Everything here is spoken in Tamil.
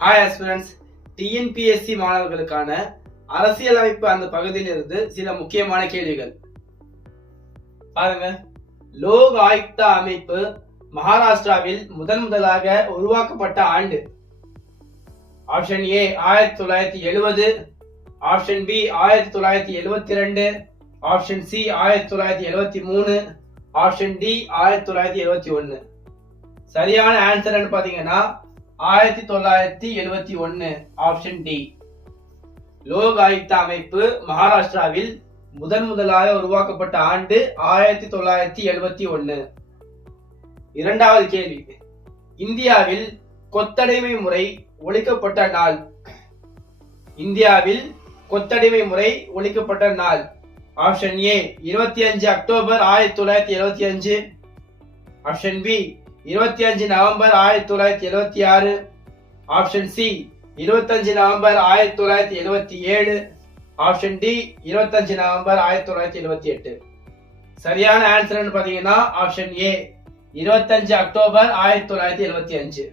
ஹாய் ஆஸ்பிரண்ட்ஸ், டிஎன்பிஎஸ்சி மாணவர்களுக்கான அரசியலமைப்பு அந்த பகுதியில் இருந்து சில முக்கியமான கேள்விகள் பாருங்க. லோக் ஆயுக்தா அமைப்பு மகாராஷ்டிராவில் முதலாக உருவாக்கப்பட்ட ஆண்டு? Option A 1970, option B 1972, option C 1973, option D 1971. சரியான ஆன்சர் பாத்தீங்கன்னா 1971, ஆப்ஷன் டி. லோக் ஆயுக்தா அமைப்பு மகாராஷ்டிராவில் முதலாக உருவாக்கப்பட்ட ஆண்டு 1971. இரண்டாவது கேள்வி, இந்தியாவில் கொத்தடிமை முறை ஒழிக்கப்பட்ட நாள்? இந்தியாவில் கொத்தடிமை முறை ஒழிக்கப்பட்ட நாள்? Option A 25 October 1975, option B 25 November 1976, option C 25 November 1977, option D 25 November 1978. சரியான ஆன்சர் பாத்தீங்கன்னா ஆப்ஷன் ஏ 25 அக்டோபர் 1975.